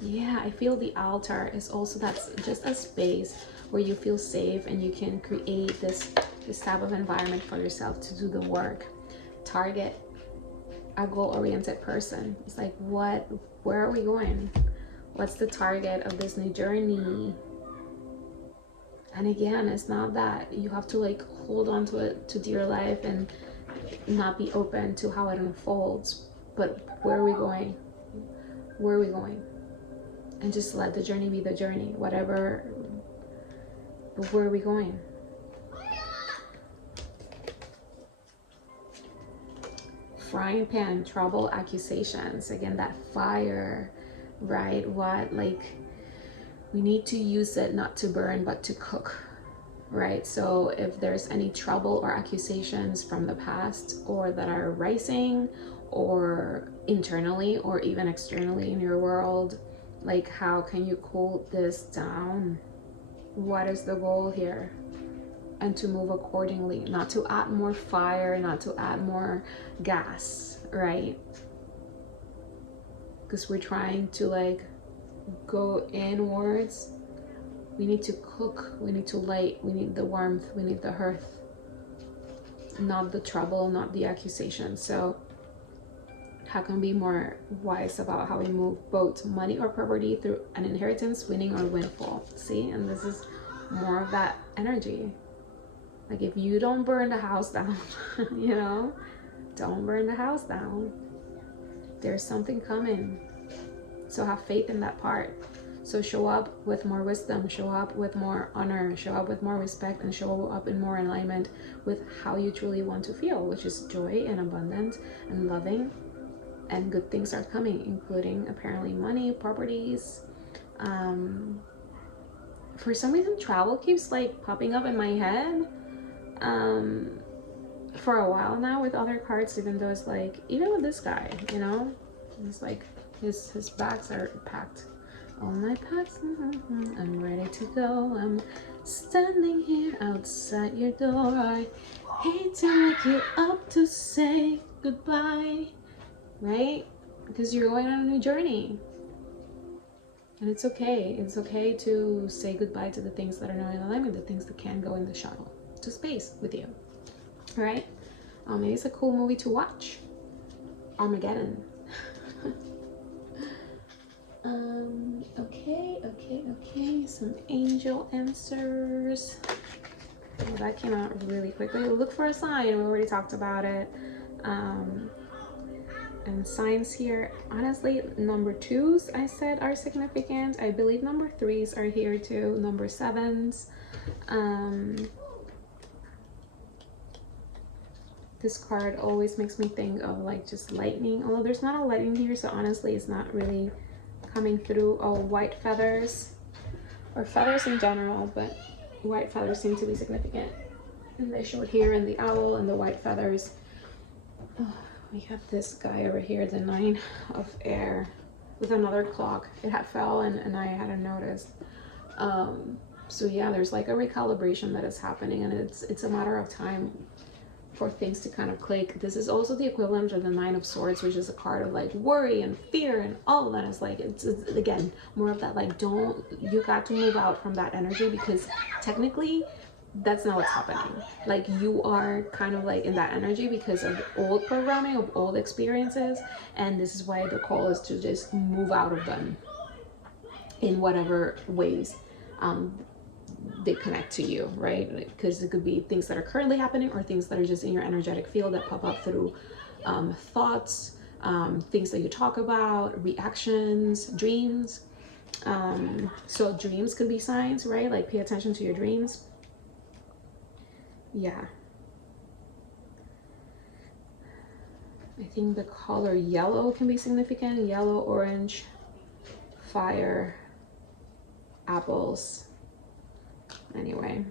yeah, I feel the altar is also, that's just a space where you feel safe and you can create this type of environment for yourself to do the work. Target a goal-oriented person. It's like, where are we going? What's the target of this new journey? And again, it's not that you have to like hold on to it to dear life and not be open to how it unfolds, but where are we going? Where are we going? And just let the journey be the journey, whatever. But where are we going? Frying pan, trouble, accusations. Again, that fire, right? What, like, we need to use it not to burn, but to cook, right? So if there's any trouble or accusations from the past, or that are rising, or internally, or even externally in your world, like, how can you cool this down? What is the goal here? And to move accordingly, not to add more fire, not to add more gas, right? Because we're trying to like go inwards. We need to cook, we need to light, we need the warmth, we need the hearth, not the trouble, not the accusation. So how can we be more wise about how we move both money or property through an inheritance, winning or windfall? See, and this is more of that energy. Like, if you don't burn the house down, you know, don't burn the house down. There's something coming. So have faith in that part. So show up with more wisdom, show up with more honor, show up with more respect, and show up in more alignment with how you truly want to feel, which is joy and abundance and loving. And good things are coming, including apparently money, properties. For some reason, travel keeps like popping up in my head for a while now with other cards, even though it's like, even with this guy, you know, it's like his bags are packed. All my packs, I'm ready to go. I'm standing here outside your door. I hate to wake you up to say goodbye, right? Because you're going on a new journey. And it's okay. It's okay to say goodbye to the things that are not in alignment, the things that can go in the shuttle to space with you. All right? Maybe it's a cool movie to watch. Armageddon. Okay. Some angel answers. Oh, that came out really quickly. Look for a sign. We already talked about it. And signs here, honestly, number 2s I said are significant. I believe number 3s are here too. Number 7s. This card always makes me think of like just lightning, although there's not a lightning here, so honestly it's not really coming through. Oh, white feathers, or feathers in general, but white feathers seem to be significant. And they showed here in the owl and the white feathers. Oh, we have this guy over here, the 9 of air, with another clock. It had fell and I hadn't noticed. So yeah, there's like a recalibration that is happening, and it's a matter of time for things to kind of click. This is also the equivalent of the 9 of Swords, which is a card of like worry and fear and all of that. Is like, it's again more of that like, you got to move out from that energy, because technically that's not what's happening. Like, you are kind of like in that energy because of old programming, of old experiences, and this is why the call is to just move out of them. in whatever ways they connect to you, right? Because it could be things that are currently happening or things that are just in your energetic field that pop up through thoughts, things that you talk about, reactions, dreams. So dreams could be signs, right? Like pay attention to your dreams. Yeah. I think the color yellow can be significant. Yellow, orange, fire, apples. Anyway,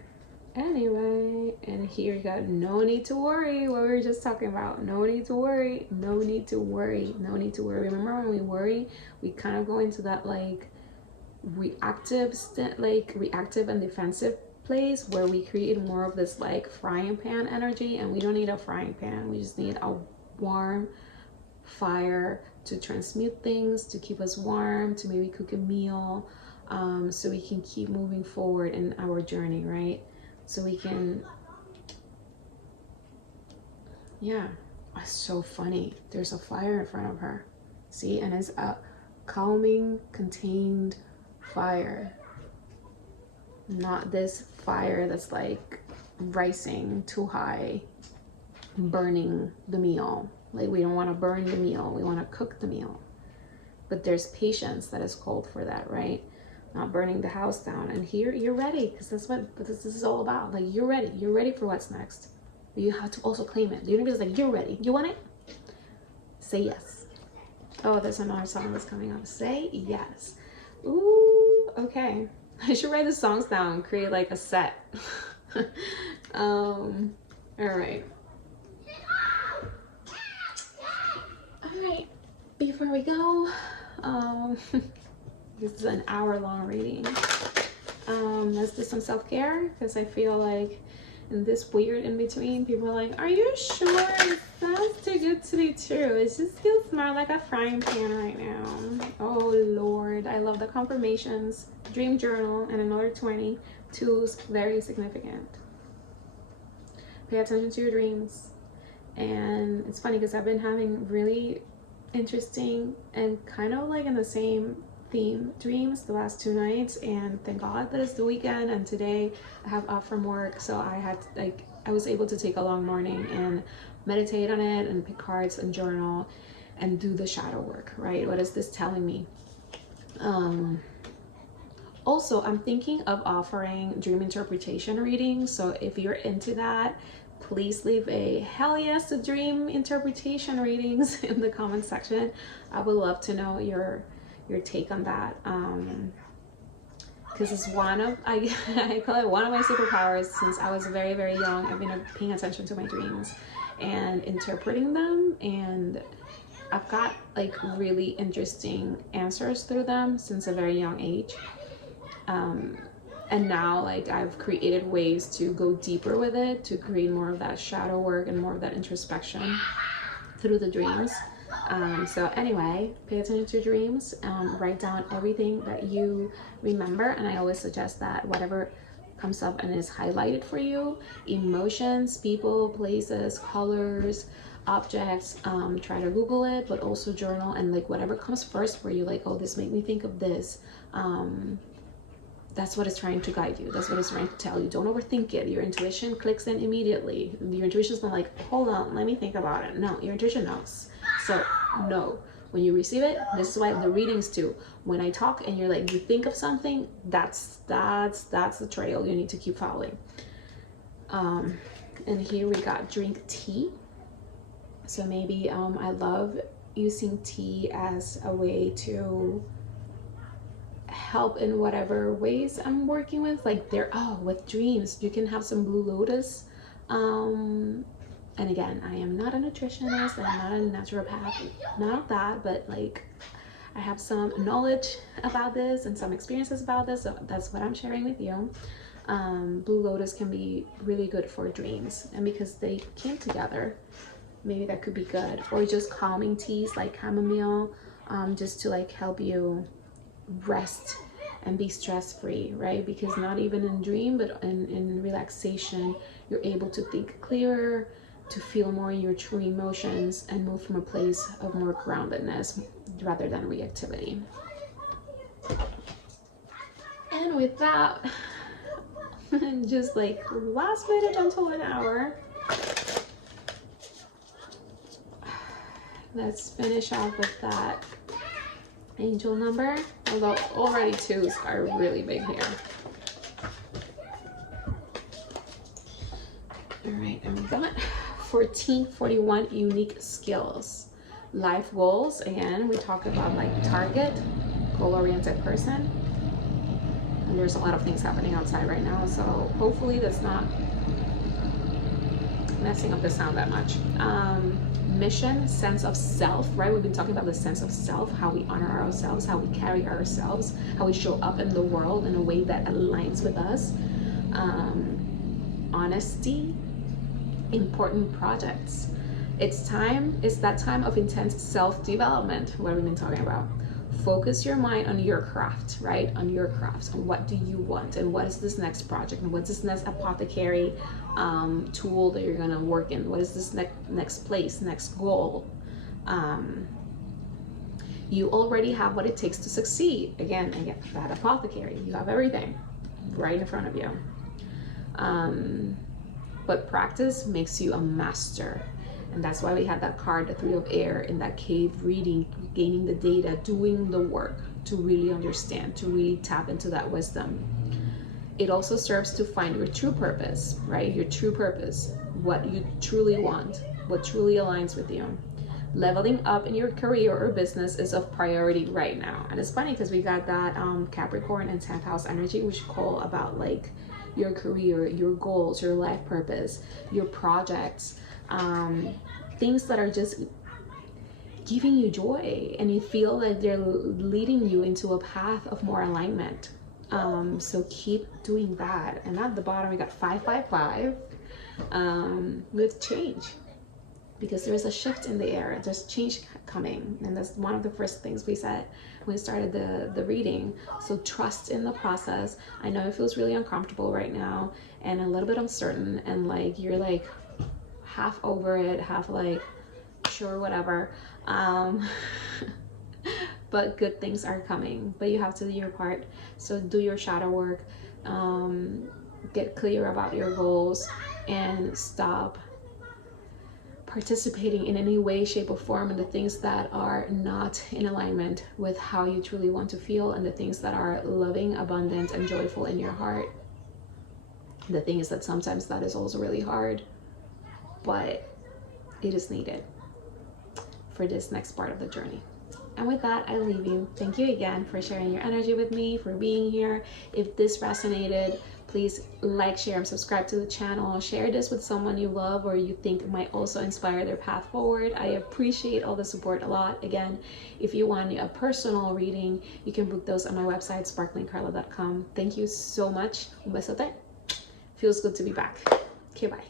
and here you got no need to worry, what we were just talking about. No need to worry, no need to worry, no need to worry. Remember, when we worry, we kind of go into that like reactive and defensive place where we create more of this like frying pan energy, and we don't need a frying pan. We just need a warm fire to transmute things, to keep us warm, to maybe cook a meal, so we can keep moving forward in our journey, right? So we can, yeah, it's so funny. There's a fire in front of her, see, and it's a calming, contained fire, not this fire that's like rising too high, burning the meal. Like, we don't want to burn the meal, we want to cook the meal. But there's patience that is called for that, right? Not burning the house down. And here you're ready, because that's what this is all about. Like, you're ready for what's next. But you have to also claim it. The universe is like, you're ready, you want it, say yes. Oh, there's another song that's coming up. Say yes. Ooh, okay. I should write the songs down and create like a set. All right. Before we go, this is an hour-long reading. Let's do some self-care, because I feel like in this weird in-between, people are like, are you sure? It sounds too good to be true. It just feels more like a frying pan right now. Oh Lord, I love the confirmations. Dream journal and another 20. 2's very significant. Pay attention to your dreams. And it's funny because I've been having really interesting and kind of like in the same theme dreams the last 2 nights, and thank God that it's the weekend and today I have off from work, so I was able to take a long morning and meditate on it and pick cards and journal and do the shadow work, right? What is this telling me? Also, I'm thinking of offering dream interpretation readings, so if you're into that, please leave a hell yes to dream interpretation readings in the comment section. I would love to know your take on that, because it's I call it one of my superpowers. Since I was very, very young, I've been paying attention to my dreams and interpreting them, and I've got like really interesting answers through them since a very young age. And now, like, I've created ways to go deeper with it, to create more of that shadow work and more of that introspection through the dreams. So anyway, pay attention to your dreams, write down everything that you remember, and I always suggest that whatever comes up and is highlighted for you, emotions, people, places, colors, objects, try to Google it, but also journal, and like whatever comes first for you, like, oh, this made me think of this, that's what it's trying to guide you. That's what it's trying to tell you. Don't overthink it. Your intuition clicks in immediately. Your intuition's not like, hold on, let me think about it. No, your intuition knows. So no, when you receive it, this is why the readings too, when I talk and you're like, you think of something, that's the trail you need to keep following. And here we got drink tea. So maybe I love using tea as a way to help in whatever ways I'm working with. Like with dreams, you can have some blue lotus. And again, I am not a nutritionist, I'm not a naturopath, none of that, but like I have some knowledge about this and some experiences about this, so that's what I'm sharing with you. Blue lotus can be really good for dreams, and because they came together, maybe that could be good. Or just calming teas like chamomile, just to like help you rest and be stress-free, right? Because not even in dream, but in relaxation, you're able to think clearer, to feel more your true emotions, and move from a place of more groundedness rather than reactivity. with that, just like last minute until an hour, let's finish off with that angel number, although already twos are really big here. All right, and we got 1441 unique skills. Life goals, again, we talk about like target, goal-oriented person. And there's a lot of things happening outside right now, so hopefully that's not messing up the sound that much. Mission, sense of self, right? We've been talking about the sense of self, how we honor ourselves, how we carry ourselves, how we show up in the world in a way that aligns with us. Honesty, important projects. It's that time of intense self-development. What have we been talking about? Focus your mind on your craft, right? On your craft, on what do you want, and what is this next project, and what's this next apothecary tool that you're gonna work in? What is this next place, next goal? You already have what it takes to succeed. Again, that apothecary, you have everything right in front of you. But practice makes you a master. And that's why we had that card, the Three of Air, in that cave reading, gaining the data, doing the work to really understand, to really tap into that wisdom. It also serves to find your true purpose, right? Your true purpose, what you truly want, what truly aligns with you. Leveling up in your career or business is of priority right now. And it's funny because we got that Capricorn and 10th house energy, which call about like your career, your goals, your life purpose, your projects, things that are just giving you joy and you feel like they're leading you into a path of more alignment. So keep doing that. And at the bottom we got 555 with change, because there's a shift in the air, there's change coming, and that's one of the first things we said when we started the reading. So trust in the process. I know it feels really uncomfortable right now and a little bit uncertain, and like you're like half over it, half like sure, whatever, but good things are coming, but you have to do your part. So do your shadow work, get clear about your goals, and stop participating in any way, shape, or form in the things that are not in alignment with how you truly want to feel, and the things that are loving, abundant, and joyful in your heart. The thing is that sometimes that is also really hard, but it is needed for this next part of the journey. And with that, I leave you. Thank you again for sharing your energy with me, for being here. If this resonated, please like, share, and subscribe to the channel. Share this with someone you love or you think might also inspire their path forward. I appreciate all the support a lot. Again, if you want a personal reading, you can book those on my website, sparklingcarla.com. Thank you so much. Un besote. Feels good to be back. Okay, bye.